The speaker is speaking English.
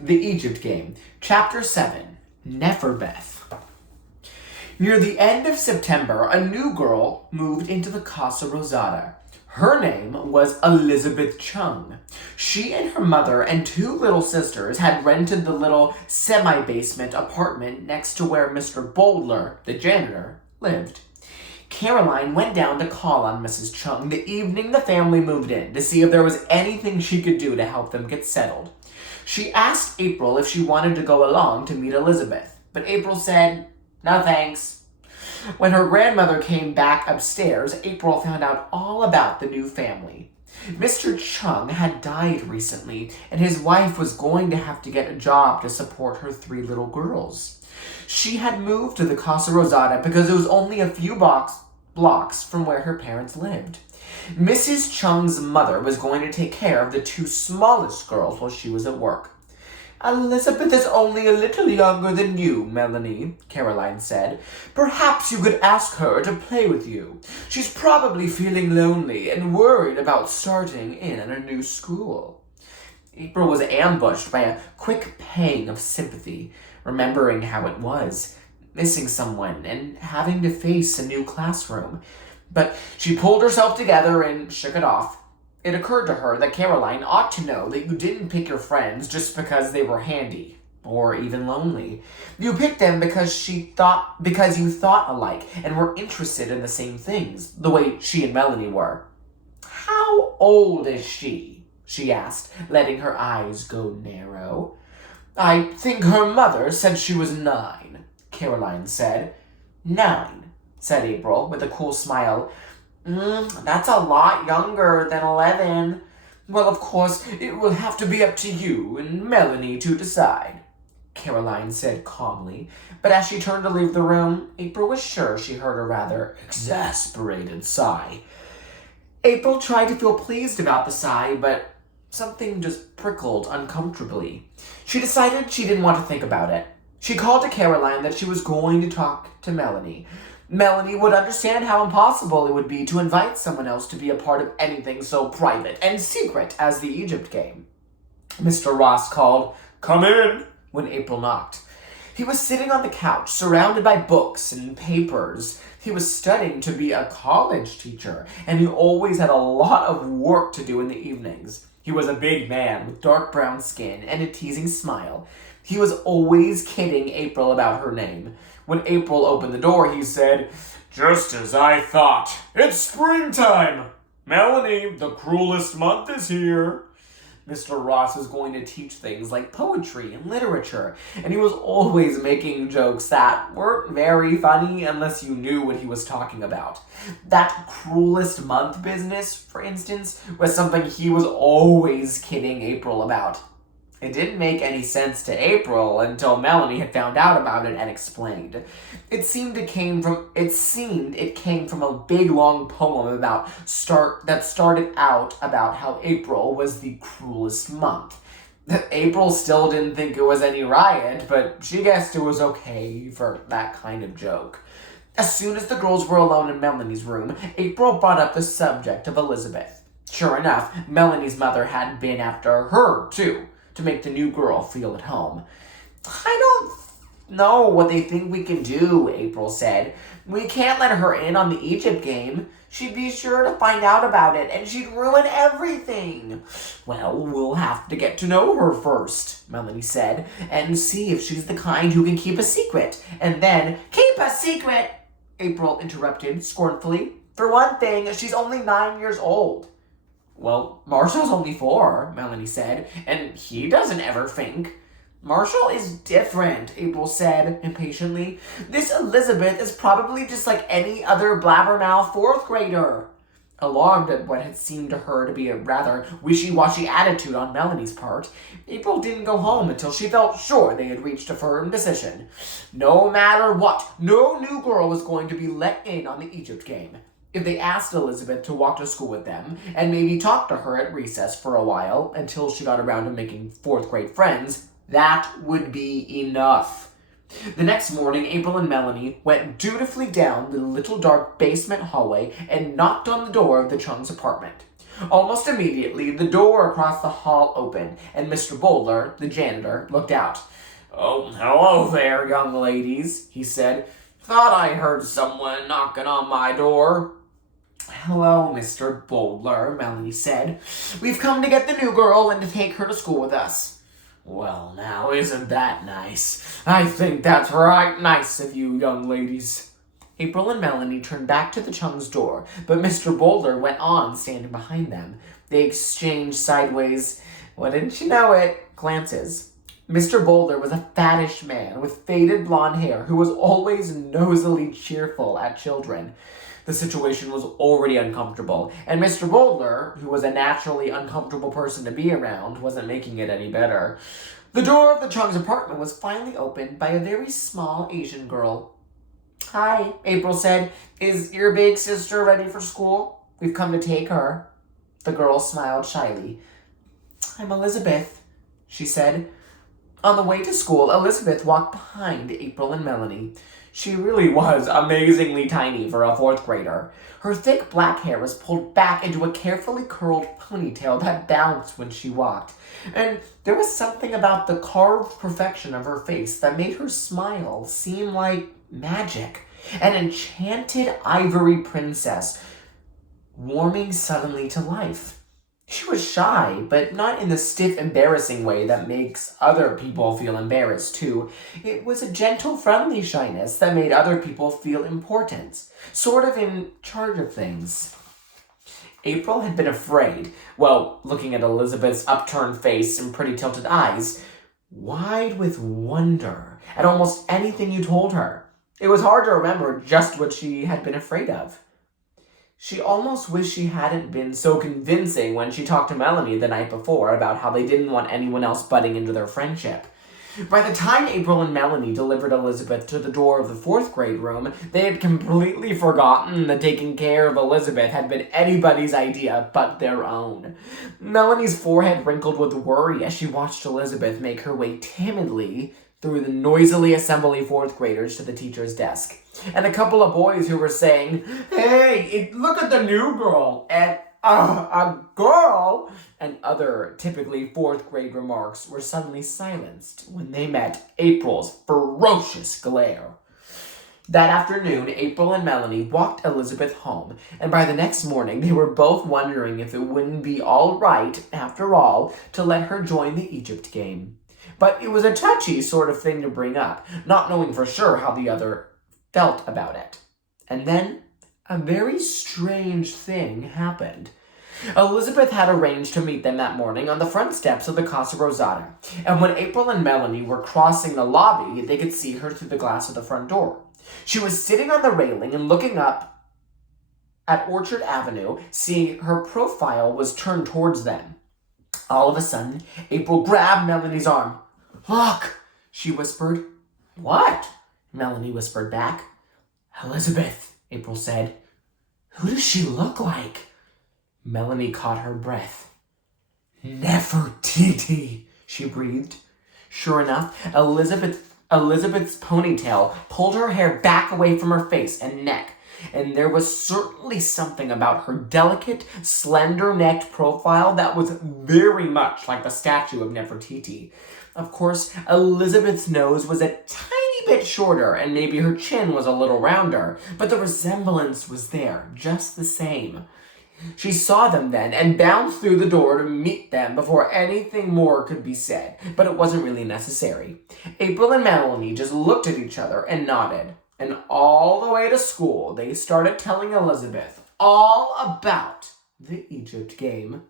The Egypt Game, Chapter 7, Neferbeth. Near the end of September, a new girl moved into the Casa Rosada. Her name was Elizabeth Chung. She and her mother and two little sisters had rented the little semi-basement apartment next to where Mr. Boldler, the janitor, lived. Caroline went down to call on Mrs. Chung the evening the family moved in to see if there was anything she could do to help them get settled. She asked April if she wanted to go along to meet Elizabeth, but April said, "No thanks." When her grandmother came back upstairs, April found out all about the new family. Mr. Chung had died recently, and his wife was going to have to get a job to support her three little girls. She had moved to the Casa Rosada because it was only a few blocks from where her parents lived. Mrs. Chung's mother was going to take care of the two smallest girls while she was at work. "Elizabeth is only a little younger than you, Melanie," Caroline said. "Perhaps you could ask her to play with you. She's probably feeling lonely and worried about starting in a new school." April was ambushed by a quick pang of sympathy, remembering how it was, missing someone and having to face a new classroom. But she pulled herself together and shook it off. It occurred to her that Caroline ought to know that you didn't pick your friends just because they were handy, or even lonely. You picked them because you thought alike and were interested in the same things, the way she and Melanie were. "How old is she?" she asked, letting her eyes go narrow. "I think her mother said she was 9, Caroline said. "9, said April, with a cool smile. That's a lot younger than 11. Well, of course, it will have to be up to you and Melanie to decide," Caroline said calmly. But as she turned to leave the room, April was sure she heard a rather exasperated sigh. April tried to feel pleased about the sigh, but something just prickled uncomfortably. She decided she didn't want to think about it. She called to Caroline that she was going to talk to Melanie. Melanie would understand how impossible it would be to invite someone else to be a part of anything so private and secret as the Egypt Game. Mr. Ross called, "Come in," when April knocked. He was sitting on the couch, surrounded by books and papers. He was studying to be a college teacher, and he always had a lot of work to do in the evenings. He was a big man with dark brown skin and a teasing smile. He was always kidding April about her name. When April opened the door, he said, "Just as I thought. It's springtime. Melanie, the cruelest month is here." Mr. Ross was going to teach things like poetry and literature, and he was always making jokes that weren't very funny unless you knew what he was talking about. That cruelest month business, for instance, was something he was always kidding April about. It didn't make any sense to April until Melanie had found out about it and explained. It seemed it came from a big long poem that started out about how April was the cruelest month. April still didn't think it was any riot, but she guessed it was okay for that kind of joke. As soon as the girls were alone in Melanie's room, April brought up the subject of Elizabeth. Sure enough, Melanie's mother had been after her, too, to make the new girl feel at home. "I don't know what they think we can do," April said. "We can't let her in on the Egypt Game. She'd be sure to find out about it, and she'd ruin everything." "Well, we'll have to get to know her first," Melanie said, "and see if she's the kind who can keep a secret. And then—" "Keep a secret!" April interrupted scornfully. "For one thing, she's only 9 years old." "Well, Marshall's only 4, Melanie said, "and he doesn't ever think." "Marshall is different," April said impatiently. "This Elizabeth is probably just like any other blabbermouth 4th grader." Alarmed at what had seemed to her to be a rather wishy-washy attitude on Melanie's part, April didn't go home until she felt sure they had reached a firm decision. No matter what, no new girl was going to be let in on the Egypt Game. If they asked Elizabeth to walk to school with them and maybe talk to her at recess for a while until she got around to making 4th grade friends, that would be enough. The next morning, April and Melanie went dutifully down the little dark basement hallway and knocked on the door of the Chung's apartment. Almost immediately, the door across the hall opened, and Mr. Bowler, the janitor, looked out. "Oh, hello there, young ladies," he said. "Thought I heard someone knocking on my door." "Hello, Mr. Bowler," Melanie said. "We've come to get the new girl and to take her to school with us." "Well, now, isn't that nice? I think that's right nice of you, young ladies." April and Melanie turned back to the Chung's door, but Mr. Boulder went on, standing behind them. They exchanged sideways, wouldn't you know it, glances. Mr. Boulder was a fattish man with faded blonde hair who was always nosily cheerful at children. The situation was already uncomfortable, and Mr. Boulder, who was a naturally uncomfortable person to be around, wasn't making it any better. The door of the Chung's apartment was finally opened by a very small Asian girl. "Hi," April said. "Is your big sister ready for school? We've come to take her." The girl smiled shyly. "I'm Elizabeth," she said. On the way to school, Elizabeth walked behind April and Melanie. She really was amazingly tiny for a fourth grader. Her thick black hair was pulled back into a carefully curled ponytail that bounced when she walked. And there was something about the carved perfection of her face that made her smile seem like magic. An enchanted ivory princess, warming suddenly to life. She was shy, but not in the stiff, embarrassing way that makes other people feel embarrassed, too. It was a gentle, friendly shyness that made other people feel important, sort of in charge of things. April had been afraid, well, looking at Elizabeth's upturned face and pretty tilted eyes, wide with wonder at almost anything you told her. It was hard to remember just what she had been afraid of. She almost wished she hadn't been so convincing when she talked to Melanie the night before about how they didn't want anyone else butting into their friendship. By the time April and Melanie delivered Elizabeth to the door of the fourth grade room, they had completely forgotten that taking care of Elizabeth had been anybody's idea but their own. Melanie's forehead wrinkled with worry as she watched Elizabeth make her way timidly through the noisily assembling fourth graders to the teacher's desk. And a couple of boys who were saying, "Hey, look at the new girl," and a girl, and other typically fourth grade remarks were suddenly silenced when they met April's ferocious glare. That afternoon, April and Melanie walked Elizabeth home, and by the next morning they were both wondering if it wouldn't be all right, after all, to let her join the Egypt game. But it was a touchy sort of thing to bring up, not knowing for sure how the other felt about it. And then a very strange thing happened. Elizabeth had arranged to meet them that morning on the front steps of the Casa Rosada, and when April and Melanie were crossing the lobby, they could see her through the glass of the front door. She was sitting on the railing and looking up at Orchard Avenue, seeing her profile was turned towards them. All of a sudden, April grabbed Melanie's arm. "Look," she whispered. "What?" Melanie whispered back. "Elizabeth," April said. "Who does she look like?" Melanie caught her breath. "Nefertiti," she breathed. Sure enough, Elizabeth's ponytail pulled her hair back away from her face and neck, and there was certainly something about her delicate, slender-necked profile that was very much like the statue of Nefertiti. Of course, Elizabeth's nose was a tiny bit shorter, and maybe her chin was a little rounder, but the resemblance was there, just the same. She saw them then and bounced through the door to meet them before anything more could be said, but it wasn't really necessary. April and Melanie just looked at each other and nodded, and all the way to school they started telling Elizabeth all about the Egypt game.